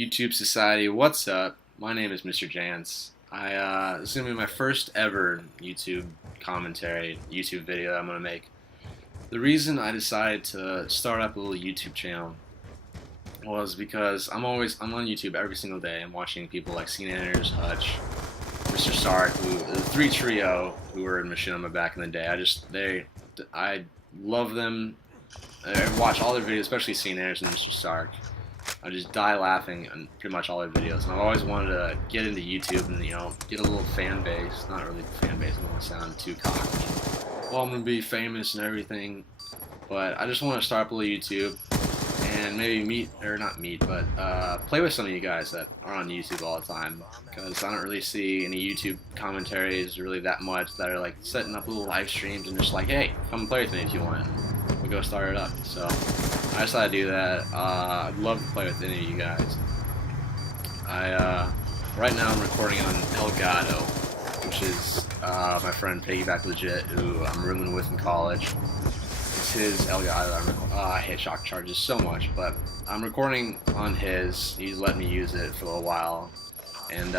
YouTube Society, what's up? My name is Mr. Jance. This is going to be my first ever YouTube commentary, YouTube video that I'm going to make. The reason I decided to start up a little YouTube channel was because I'm on YouTube every single day. I'm watching people like Anders, Hutch, Mr. Stark, the three trio who were in Machinima back in the day. I love them. I watch all their videos, especially Anders and Mr. Stark. I just die laughing on pretty much all their videos, and I've always wanted to get into YouTube and get a little fan base. Not really a fan base. I don't want to sound too cocky. Well, I'm gonna be famous and everything, but I just want to start up a little YouTube and maybe play with some of you guys that are on YouTube all the time, because I don't really see any YouTube commentaries really that much that are like setting up little live streams and just like, hey, come play with me if you want. We'll go start it up. So I decided to do that. I'd love to play with any of you guys. Right now I'm recording on Elgato, which is my friend Piggyback Legit, who I'm rooming with in college. It's his Elgato. I hate shock charges so much, but I'm recording on his. He's let me use it for a little while, and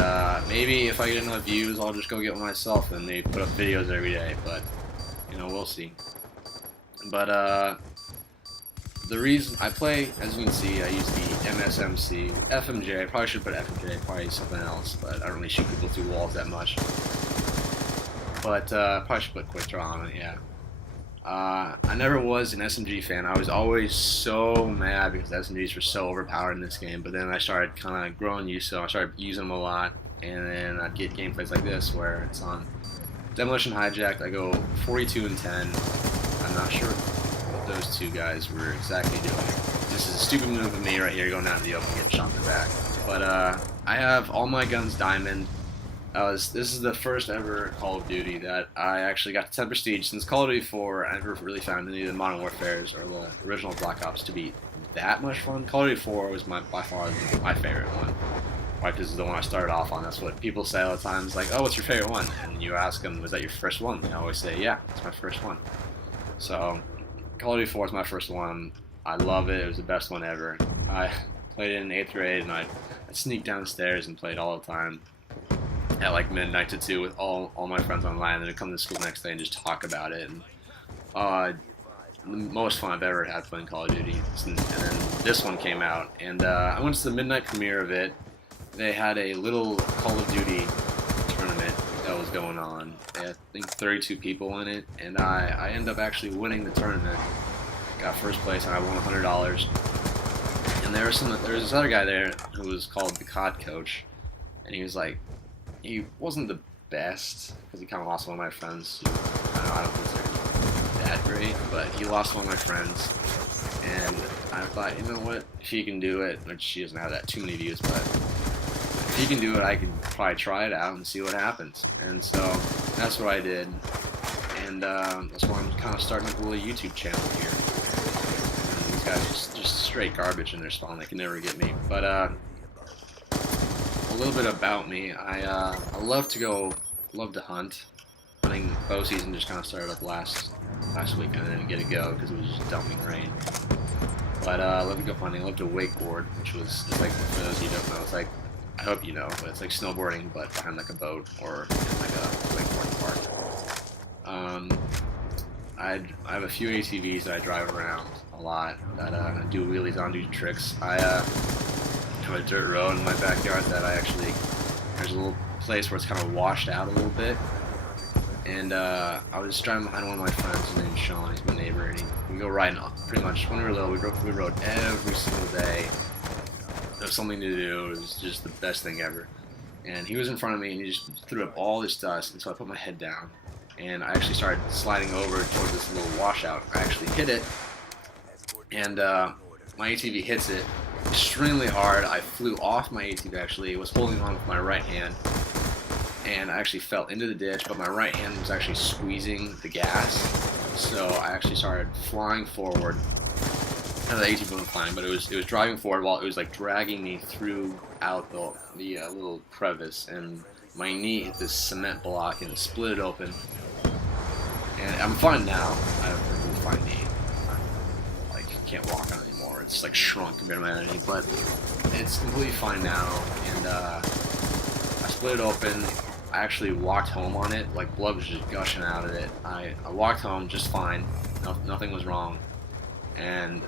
maybe if I get enough views, I'll just go get one myself and maybe put up videos every day. But we'll see. But the reason I play, as you can see, I use the MSMC, FMJ. I probably should put FMJ, probably something else, but I don't really shoot people through walls that much. But probably should put Quick Draw on it, yeah. I never was an SMG fan. I was always so mad because SMGs were so overpowered in this game, but then I started kind of growing used to them. I started using them a lot, and then I'd get gameplays like this where it's on Demolition Hijacked. I go 42 and 10. I'm not sure what those two guys were exactly doing. This is a stupid move of me right here, going out in the open and getting shot in the back. But I have all my guns diamond. This is the first ever Call of Duty that I actually got to 10 prestige. Since Call of Duty 4, I never really found any of the Modern Warfares or the original Black Ops to be that much fun. Call of Duty 4 was by far my favorite one. Why? Because it's the one I started off on. That's what people say all the time. It's like, oh, what's your favorite one? And you ask them, was that your first one? And I always say, yeah, it's my first one. So, Call of Duty 4 is my first one. I love it. It was the best one ever. I played it in 8th grade, and I'd sneak downstairs and played all the time at like midnight to 2 with all my friends online, and then I'd come to school the next day and just talk about it. And the most fun I've ever had playing Call of Duty. And then this one came out, and I went to the midnight premiere of it. They had a little Call of Duty tournament that was going on. They had, I think, 32 people in it, and I ended up actually winning the tournament. Got first place, and I won $100. And there was this other guy there who was called the COD coach, and he was like, he wasn't the best because he kind of lost one of my friends. I don't consider him that great, but he lost one of my friends, and I thought, you know what, if he can do it, which he doesn't have that too many views, but if he can do it, I can probably try it out and see what happens. And so that's what I did, and that's why I'm kind of starting up a little YouTube channel here. And these guys just straight garbage in their spawn; they can never get me. But a little bit about me: I love to hunt. Hunting bow season just kind of started up last week, and I didn't get to go because it was just dumping rain. But I love to go hunting. I love to wakeboard, which was it's like, for those of you who don't know, it's like, I hope you know, but it's like snowboarding, but behind like a boat or in like a wakeboarding park. I have a few ATVs that I drive around a lot that do wheelies on, do tricks. I have a dirt road in my backyard that there's a little place where it's kind of washed out a little bit. And I was driving behind one of my friends, his name's Sean, he's my neighbor, and we go riding pretty much, when we were little, we rode every single day. There was something to do. It was just the best thing ever. And he was in front of me, and he just threw up all this dust, and so I put my head down, and I actually started sliding over towards this little washout. I actually hit it, and my ATV hits it extremely hard. I flew off my ATV, actually. It was holding on with my right hand, and I actually fell into the ditch, but my right hand was actually squeezing the gas, so I actually started flying forward. The ATV wasn't flying, but it was driving forward while it was like dragging me throughout the little crevice, and my knee hit this cement block and it split it open. And I'm fine now. I have a really fine knee. Like, can't walk on it anymore. or it's like shrunk compared to my other knee, but it's completely fine now. And I split it open. I actually walked home on it, like blood was just gushing out of it. I walked home just fine, nothing was wrong, and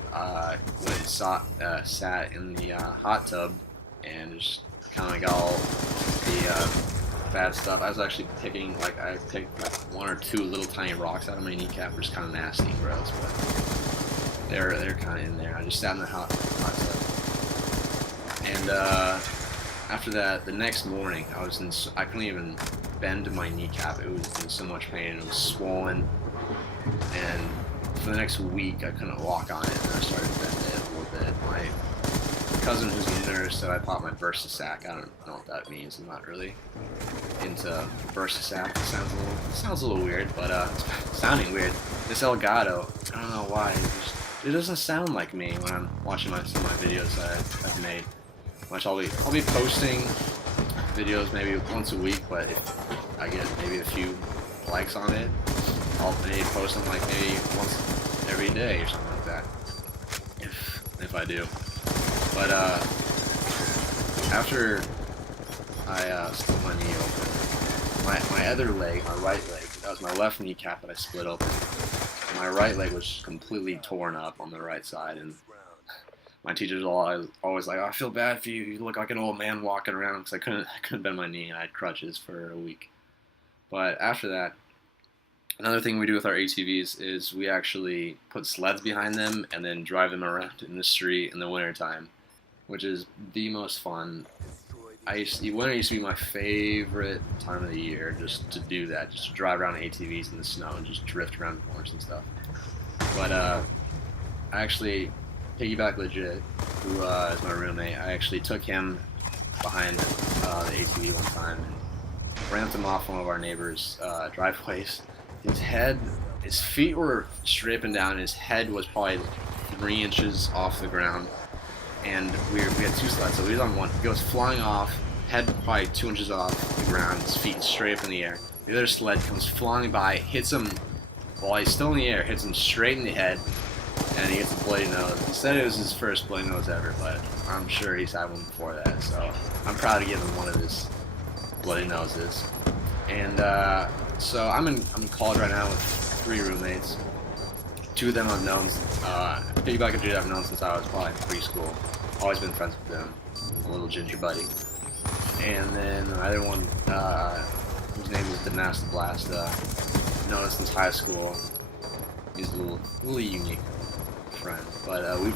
went and sat in the hot tub and just kind of got all the bad stuff. I was actually picking, like I picked like 1 or 2 little tiny rocks out of my kneecap, which is kind of nasty and gross, but they're kind of in there. I just sat in the hot tub, and after that, the next morning, I couldn't even bend my kneecap. It was in so much pain. It was swollen, and for the next week, I couldn't walk on it, and I started to bend it a little bit. My cousin, who's a nurse, said I popped my bursa sac. I don't know what that means. I'm not really into bursa sac. It sounds a little weird, but it's sounding weird. This Elgato, I don't know why. It doesn't sound like me when I'm watching some of my videos that I've made. Which I'll be posting videos maybe once a week, but if I get maybe a few likes on it, I'll maybe post them like maybe once every day or something like that, if I do. But after I split my knee open, my other leg, my right leg, that was my left kneecap that I split open. My right leg was completely torn up on the right side, and my teachers always like, oh, I feel bad for you. You look like an old man walking around, because I couldn't bend my knee, and I had crutches for a week. But after that, another thing we do with our ATVs is we actually put sleds behind them and then drive them around in the street in the wintertime, which is the most fun. Winter used to be my favorite time of the year, just to do that, just to drive around ATVs in the snow and just drift around corners and stuff. But I actually, Piggyback Legit, who is my roommate, I actually took him behind the ATV one time and ramped him off one of our neighbors' driveways. His feet were stripping down, his head was probably 3 inches off the ground, and we had 2 sleds, so he was on one. He goes flying off, head probably 2 inches off the ground, his feet straight up in the air. The other sled comes flying by, hits him while he's still in the air, hits him straight in the head, and he gets a bloody nose. He said it was his first bloody nose ever, but I'm sure he's had one before that, so I'm proud to give him one of his bloody noses. And so I'm in college right now with 3 roommates. 2 of them I've known, Piggyback and Dude I've known since I was probably in preschool. Always been friends with them, a little ginger buddy. And then the other one, whose name is Master Blast, known him since high school. He's a little unique friend, but we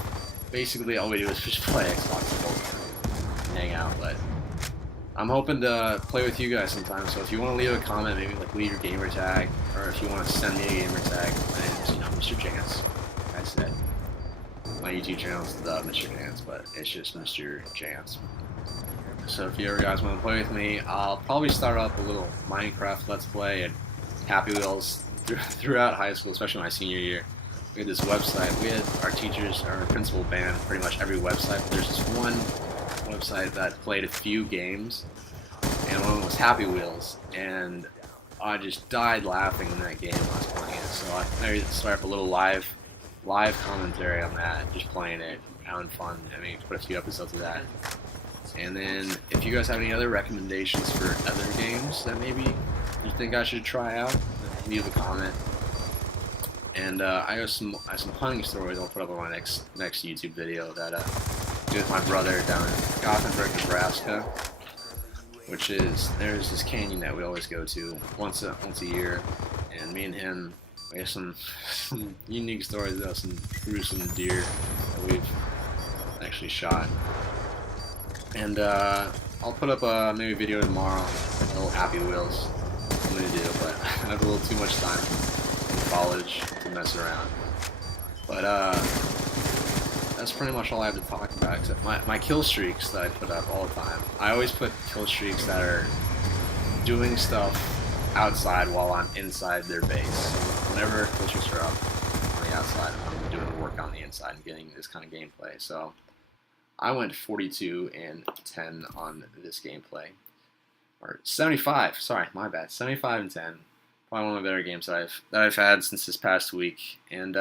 basically all we do is just play Xbox the whole time, hang out. But I'm hoping to play with you guys sometime. So if you want to leave a comment, maybe like leave your gamer tag, or if you want to send me a gamer tag, my name's Mr. Chance. Like I said, my YouTube channel is the Mr. Chance, but it's just Mr. Chance. So if you ever guys want to play with me, I'll probably start up a little Minecraft Let's Play and Happy Wheels throughout high school, especially my senior year. We had this website. We had our teachers, our principal banned pretty much every website, but there's this one website that played a few games, and one of them was Happy Wheels, and I just died laughing in that game when I was playing it. So I maybe start up a little live commentary on that, just playing it, having fun. I mean, put a few episodes of that. And then if you guys have any other recommendations for other games that maybe you think I should try out, leave a comment. And I have some hunting stories I'll put up on my next YouTube video that I do with my brother down in Gothenburg, Nebraska, which is, there's this canyon that we always go to once a year, and me and him, we have some unique stories about some gruesome deer that we've actually shot. And I'll put up maybe a video tomorrow on a little Happy Wheels. I'm gonna do, but I have a little too much time in college to mess around. But that's pretty much all I have to talk about, except my kill streaks that I put up all the time. I always put kill streaks that are doing stuff outside while I'm inside their base. So whenever kill streaks are up on the outside, I'm doing work on the inside and getting this kind of gameplay. So I went 42 and 10 on this gameplay. Or 75, sorry, my bad. 75 and 10. Probably one of the better games that I've had since this past week. And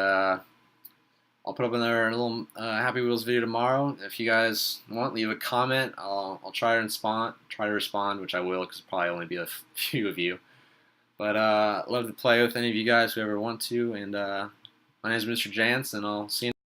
I'll put up another little Happy Wheels video tomorrow. If you guys want, leave a comment. I'll try to respond, which I will, because it'll probably only be a few of you. But love to play with any of you guys who ever want to. And my name is Mr. Jance, and I'll see you.